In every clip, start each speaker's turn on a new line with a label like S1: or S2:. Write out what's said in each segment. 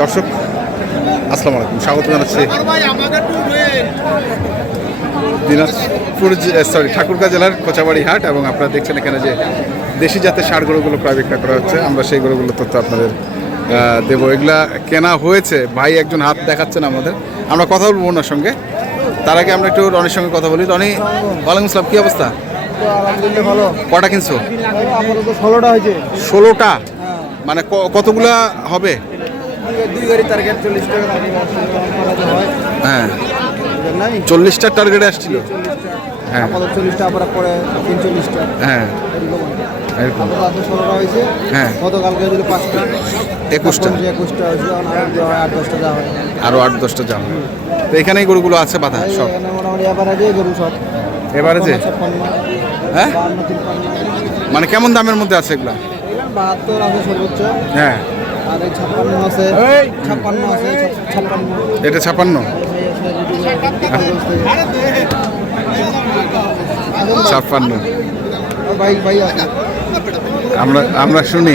S1: দর্শক আসসালামু আলাইকুম। স্বাগত জানাচ্ছি দিনাজপুর সরি ঠাকুরগাঁ জেলার কোচাবাড়ি হাট এবং আপনারা দেখছেন এখানে যে দেশি জাতের সার গরুগুলো প্রায় বিক্রয় করা হচ্ছে। আমরা সেই গরুগুলো তথ্য আপনাদের দেবো। এগুলা কেনা হয়েছে। ভাই একজন হাত দেখাচ্ছেন আমাদের। আমরা কথা বলব ওনার সঙ্গে। তার আগে আমরা একটু রনির সঙ্গে কথা বলি। রনি ওয়ালাইকুম আসসালাম। কী অবস্থা?
S2: ভালো।
S1: কটা কিনছো?
S2: ষোলোটা হয়েছে।
S1: ষোলোটা? মানে কতগুলা হবে?
S2: হয়।
S1: হ্যাঁ চল্লিশটার টার্গেটে আসছিল। হ্যাঁ।
S2: চল্লিশটা আবার পরে তিনচল্লিশটা।
S1: হ্যাঁ। এরকম।
S2: হয়েছে।
S1: হ্যাঁ।
S2: গতকালকে পাঁচটা।
S1: একুশটা।
S2: একুশটা হয়েছে হয় আট দশটা দেওয়া হয়।
S1: আরও আট দশটা যাও তো এখানেই গরুগুলো আছে বাধা সব?
S2: মোটামুটি এবার আগে গরু সব।
S1: হ্যাঁ? মানে কেমন দামের মধ্যে আছে এগুলা
S2: বাহাত্তর আছে সর্বোচ্চ।
S1: হ্যাঁ।
S2: আর এই ছাপ্পান্ন আছে। ছাপ্পান্ন আছে ছাপ্পান্ন।
S1: এটা ছাপান্ন ছাপ্পান্ন।
S2: ভাই ভাই
S1: আমরা আমরা শুনি।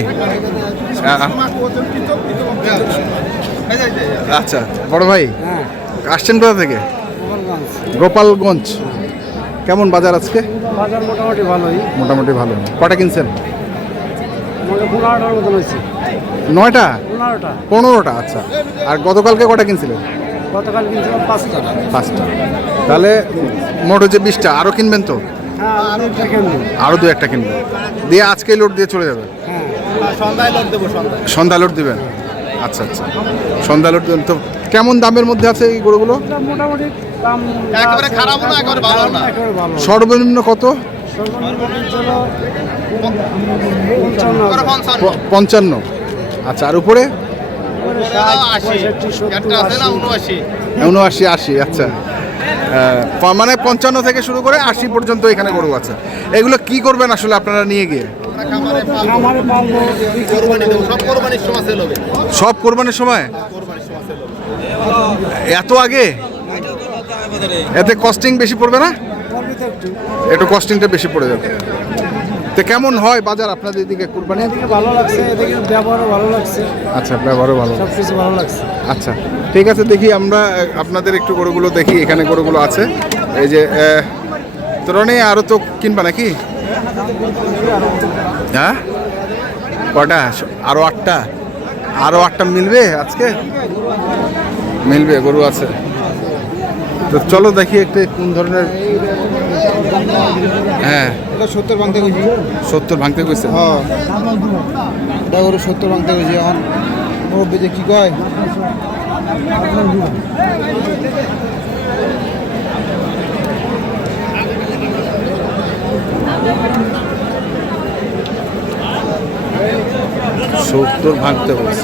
S1: আচ্ছা বড় ভাই
S2: হ্যাঁ।
S1: আসছেন কোথা থেকে? গোপালগঞ্জ। কেমন বাজার আজকে?
S2: বাজার মোটামুটি ভালোই।
S1: মোটামুটি ভালো। কটা কিনছেন?
S2: পনেরোটার মতন হয়েছে।
S1: নয়টা?
S2: পনেরোটা
S1: পনেরোটা আচ্ছা। আর গতকালকে কটা কিনছিলেন?
S2: গতকাল কিনছিলাম পাঁচটা।
S1: পাঁচটা। তাহলে মোট হচ্ছে বিশটা। আরও কিনবেন তো?
S2: হ্যাঁ আরও একটা কিনবো।
S1: আরও দু একটা কিনবেন দিয়ে আজকে লোড দিয়ে চলে যাবে?
S2: হ্যাঁ।
S1: সন্ধ্যা লোড দিবেন? আচ্ছা আচ্ছা। সন্ধ্যা লোড দিবেন। তো কেমন দামের মধ্যে আছে এই গরুগুলো?
S2: মোটামুটি
S3: খারাপ না, একেবারে ভালো না।
S2: একেবারে ভালো।
S1: সর্বনিম্ন কত?
S2: পঞ্চান্ন
S1: আচ্ছা আর উপরে।
S3: উনআশি।
S1: আশি আচ্ছা মানে পঞ্চান্ন থেকে শুরু করে আশি পর্যন্ত এখানে গরু আছে এগুলো কি করবেন আসলে আপনারা নিয়ে গিয়ে
S3: সব কোরবানির সময়।
S1: এত আগে এতে কস্টিং বেশি পড়বে না
S2: একটু
S1: কস্টিংটা বেশি পড়ে যাবে। তো কেমন হয় বাজার আপনাদের দিকে কুরবানি?
S2: এদিকে ভালো লাগছে এদিকে ব্যবহারও ভালো লাগছে।
S1: আচ্ছা ব্যবহারও ভালো
S2: সব কিছু ভালো লাগছে।
S1: আচ্ছা ঠিক আছে দেখি আমরা আপনাদের একটু গরুগুলো দেখি এখানে গরুগুলো আছে। এই যে আহ, তোরনে আরও তো কিনবা নাকি? হ্যাঁ? কটা? আরও আটটা? আরও আটটা মিলবে আজকে? মিলবে গরু আছে। তো চলো দেখি একটু কোন ধরনের হ্যাঁ।
S2: এটা সত্তর ভাঙতে গেছি
S1: সত্তর ভাঙতে কইছে?
S2: হ্যাঁ। এটা ওর সত্তর ভাঙতে গেছি এখন মুরব্বী যে কি কয়?
S1: সত্তর ভাঙতে বলছে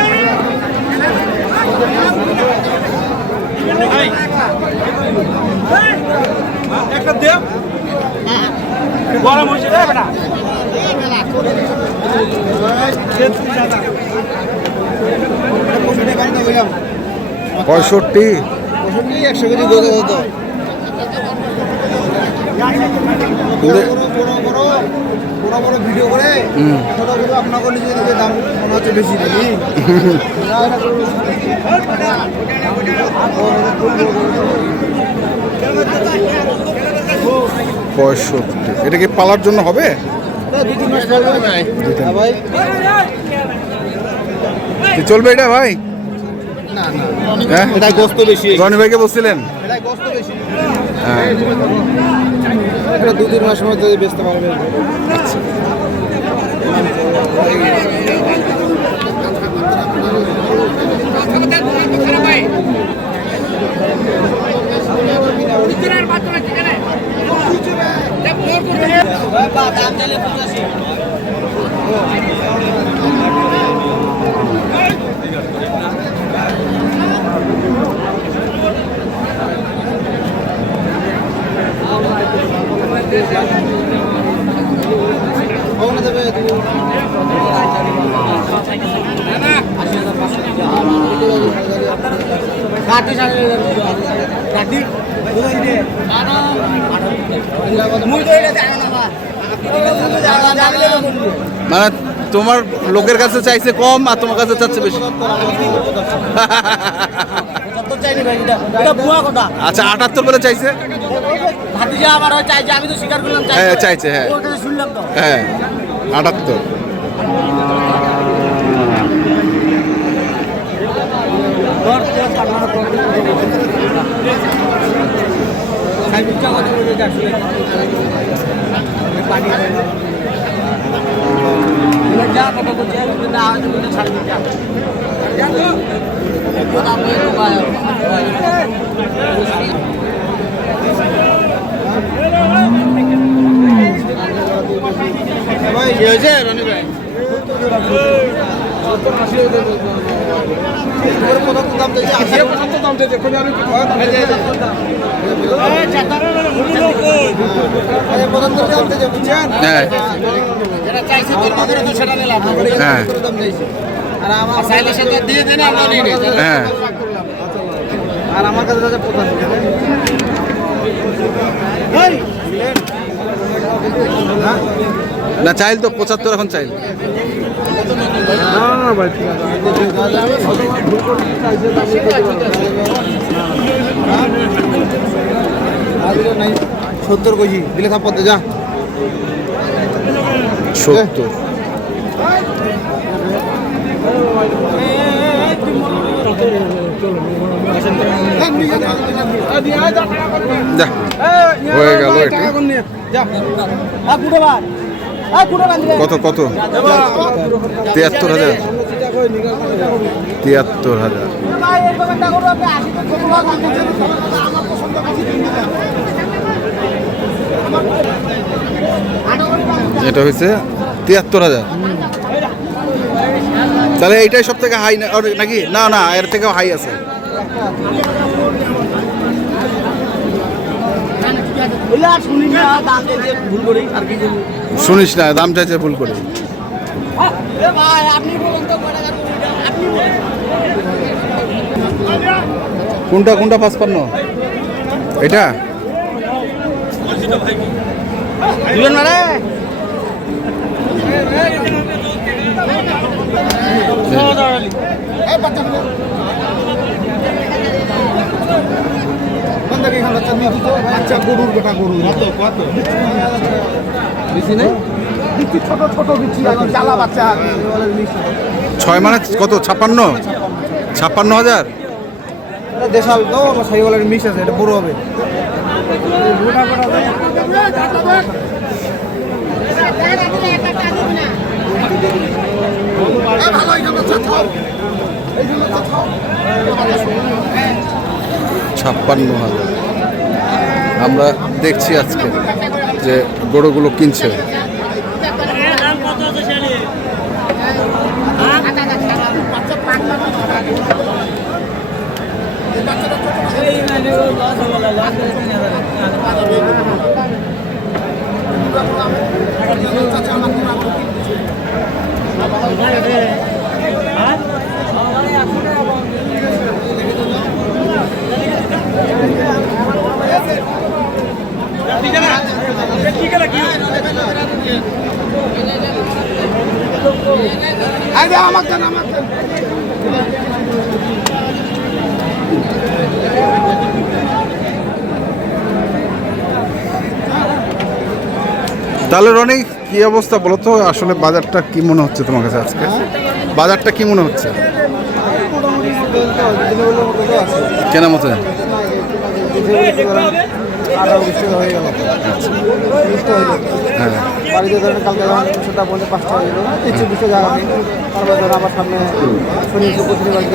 S2: গরম হয়েছে রে বেটা
S1: পঁয়ষট্টি।
S2: একশো কেজি হতো বড় বড় বড় বড় বড় ভিডিও করে ছোট বড় আপনাকে নিজে নিজে দাম মনে হচ্ছে বেশি নাকি?
S1: পঁয়ষট্টি। এটা কি পালার জন্য হবে?
S2: চলবে
S1: এটা ভাই? হ্যাঁ? রনি ভাইকে বলছিলেন? হ্যাঁ।
S2: দু তিন মাসের মধ্যে বেচতে পারবে।
S1: মানে তোমার লোকের কাছে চাইছে কম আর তোমার কাছে চাচ্ছে বেশি। আচ্ছা আটাত্তর বলে চাইছে? হ্যাঁ চাইছে হ্যাঁ। হ্যাঁ আটাত্তর।
S4: যা তো
S3: কি হয়েছে রনি ভাই।
S2: পঁচাত্তর দাম চাইছে আশি পঁচাত্তর দাম এখন আমি পঁচাত্তর দাম চাইছে বুঝছেন
S1: হ্যাঁ
S4: যেটা চাইছে তোর মধ্যে তো
S2: পঁচাত্তর আর আমার
S4: চাইলে।
S1: হ্যাঁ
S2: আছে
S1: না তো পঁচাত্তর এখন চাইল
S2: সত্তর কেজি দিলে থাপ্পতে যা
S1: সত্তর হয়ে গেল এটি কত কত? তিয়াত্তর হাজার। তিয়াত্তর হাজার। এটা হয়েছে, তিয়াত্তর হাজার। তাহলে এইটাই সব থেকে হাই নাকি? না না, এর থেকেও হাই আছে
S4: শুনি না দাম দিয়ে ভুল করি আর কি করব
S1: শুনিস না দাম চাইছে ভুল করে। কোনটা কোনটা পাঁচপান্ন এটা
S4: দিবেন না রে
S2: আচ্ছা গরুর গোটা গরু। কত কত? বেশি নেই? বিচ্ছি ছোট ছোট বিচ্ছি এখন জ্বালা বাচ্চা।
S1: ছয় মানে কত ছাপ্পান্ন? ছাপ্পান্ন হাজার?
S2: দেশাল তো সাইওয়ালের মিক্স আছে এটা বড় হবে।
S1: ছাপ্পান্ন হাজার। আমরা দেখছি আজকে যে গরুগুলো কিনছে। তাহলে রনি, কি অবস্থা বলো তো? আসলে বাজারটা কি মনে হচ্ছে তোমার কাছে আজকে? বাজারটা কি মনে হচ্ছে? কেনা মতো?
S2: আঠারো বিশ হয়ে গেল। বিশ হয়ে গেল।
S1: হ্যাঁ
S2: বাড়িতে ধরেন কালকে ধরেন সেটা বলতে পাঁচটা হয়ে গেল। তিনশো বিশটা জায়গা নেই। তারপরে ধরেন আবার সামনে শনি শুক্র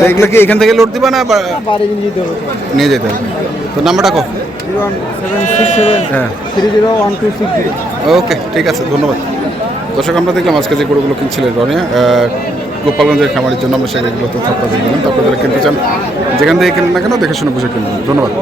S1: এগুলো কি এখান থেকে লোড দিবা না
S2: বাড়ি নিয়ে যেতে হবে।
S1: নিয়ে যেতে হবে? তো নাম্বারটা কো?
S2: Zero one seven six seven
S1: হ্যাঁ।
S2: Three zero one two six zero.
S1: Okay ঠিক আছে ধন্যবাদ। দর্শক আমরা দেখলাম আজকে যে গরুগুলো কিনছিলেন আহ, গোপালগঞ্জের খামারের জন্য আমরা সেগুলো তথ্য আপনাদের দিলাম। তো আপনারা কিনতে চান যেখান থেকে কিনেন না কেন দেখে শুনে বুঝে কিনবেন। ধন্যবাদ।